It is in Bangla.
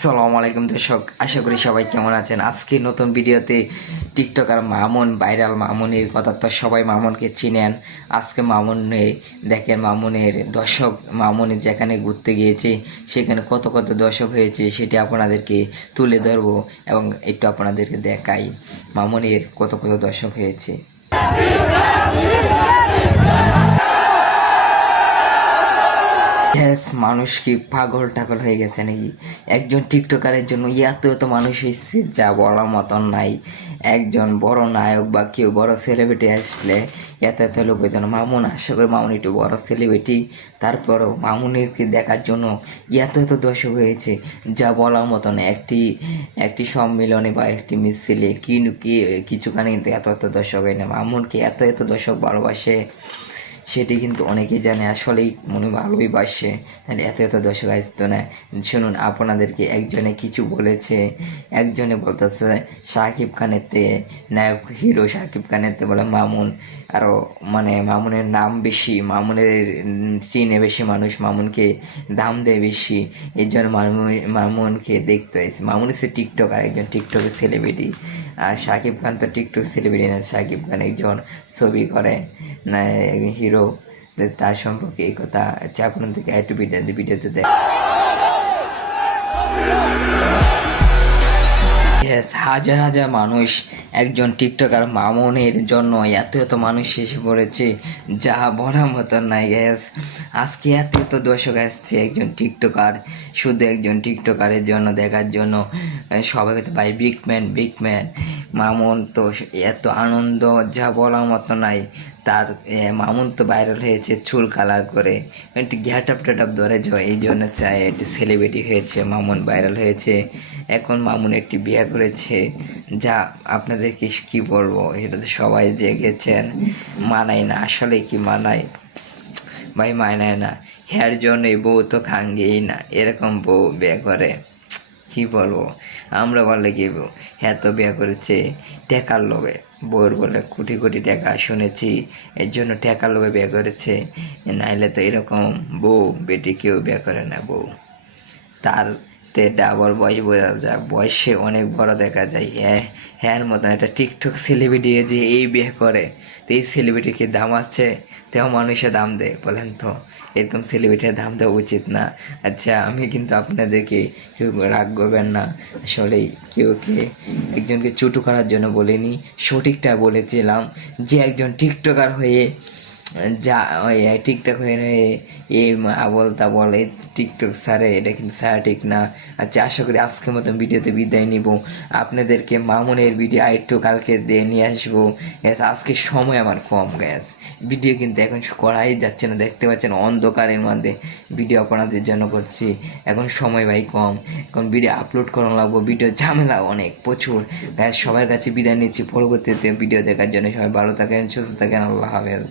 আসসালামু আলাইকুম দর্শক, আশা করি সবাই কেমন আছেন। আজকে নতুন ভিডিওতে টিকটকার মামুন, ভাইরাল মামুনের কথা তো সবাই মামুনকে চিনেন। আজকে মামুনে দেখেন, মামুনের দর্শক, মামুনের যেখানে ঘুরতে গিয়েছে সেখানে কত কত দর্শক হয়েছে সেটি আপনাদেরকে তুলে ধরবো এবং একটু আপনাদেরকে দেখাই মামুনের কত কত দর্শক হয়েছে। মানুষ কি পাগল টাগল হয়ে গেছে নাকি? একজন টিকটকারের জন্য এত এত মানুষ হয়েছে যা বলার মতন নাই। একজন বড় নায়ক বা কেউ বড় সেলিব্রিটি আসলে এত এত লোক হইতো না। মামুন, আশা করি মামুন একটু বড় সেলিব্রিটি, তারপরও মামুনেরকে দেখার জন্য এত এত দর্শক হয়েছে যা বলার মতন। একটি সম্মেলনে বা একটি মিছিলে কিছুখানে কিন্তু এত এত দর্শক হয় না। মামুনকে এত এত দর্শক ভালোবাসে সেটি কিন্তু অনেকেই জানে, আসলেই মনে ভালোই বাসে, তাহলে এত এত দর্শক আসতো না। শুনুন, আপনাদেরকে একজনে কিছু বলেছে। একজনে বলতেছে শাকিব খানেতে, নায়ক হিরো শাকিব খানেতে বলে মামুন, আরও মানে মামুনের নাম বেশি, মামুনের চিনে বেশি মানুষ, মামুনকে দাম দেয় বেশি, এই জন্য মামুনকে দেখতে হয়েছে। মামুন হচ্ছে টিকটক, আর একজন টিকটকের সেলিব্রিটি। আর শাকিব খান তো টিকটক সেলিব্রিটি না, শাকিব খান একজন ছবি করে না হিরো। তার সম্পর্কে এই কথা আপনাদেরকে একটু ভিডিওতে দেয়। হাজার হাজার মানুষ একজন টিকটকার মামুনের জন্য এত এত মানুষ এসে পড়েছে যা বলার মতন নাই গ্যাস। আজকে এত এত দর্শক আসছে একজন টিকটকার, শুধু একজন টিকটকারের জন্য দেখার জন্য। সবাইকে তো ভাই বিগ ম্যান মামুন, তো এত আনন্দ যা বলার মতো নাই তার। মামুন তো ভাইরাল হয়েছে চুল কালার করে, একটি ঘ্যাটাপ টেটাপ ধরে এই জন্য একটি সেলিব্রিটি হয়েছে, মামুন ভাইরাল হয়েছে। এখন মামুন একটি বিয়ে করেছে, যা আপনাদেরকে কি বলবো, এটা তো সবাই দেখেছেন। মানায় না, আসলে কি মানায় ভাই? মানায় না। হ্যার জন্য বউ তো খাঙ্গেই না, এরকম বউ বিয়ে করে কি বলবো আমরা? বলে কি হ্যাঁ, তো বিয়ে করেছে টেকার লোভে, বউর বলে কোটি কোটি টাকা শুনেছি, এর জন্য টেকার লোভে বিয়ে করেছে। নাইলে তো এরকম বউ বেটি কেউ বিয়ে করে না। বউ তার ডাবল বয়স বোঝা যায়, বয়সে অনেক বড় দেখা যায়। হ্যাঁ মতন একটা টিকটক সেলিব্রিটি যে এই বিয়ে করে, তো এই সেলিব্রিটিকে দাম আছে, তেও মানুষে দাম দেয়? বলেন তো, এরকম সেলিব্রিটির দাম দেওয়া উচিত না। আচ্ছা, আমি কিন্তু আপনাদেরকে কেউ রাগ করবেন না, আসলেই কেউকে একজনকে চুটু করার জন্য বলিনি, সঠিকটা বলেছিলাম যে একজন টিকটকার হয়ে যা ওই টিকটক হয়ে এই আবল তাবল এই টিকটক স্যারে, এটা কিন্তু স্যার ঠিক না। আচ্ছা, আশা করি আজকের মতন ভিডিওতে বিদায় নিব। আপনাদেরকে মামুনের ভিডিও আরেকটু কালকে দিয়ে নিয়ে আসবো গ্যাস। আজকে সময় আমার কম গ্যাস, ভিডিও কিন্তু এখন করাই যাচ্ছে না, দেখতে পাচ্ছেন অন্ধকারের মধ্যে ভিডিও আপনাদের জন্য করছি। এখন সময় ভাই কম, এখন ভিডিও আপলোড করানো লাগবো, ভিডিও ঝামেলা অনেক প্রচুর গ্যাস। সবার কাছে বিদায় নিচ্ছি, পরবর্তীতে ভিডিও দেখার জন্য সবাই ভালো থাকেন, সুস্থ থাকেন, আল্লাহ হাফেজ।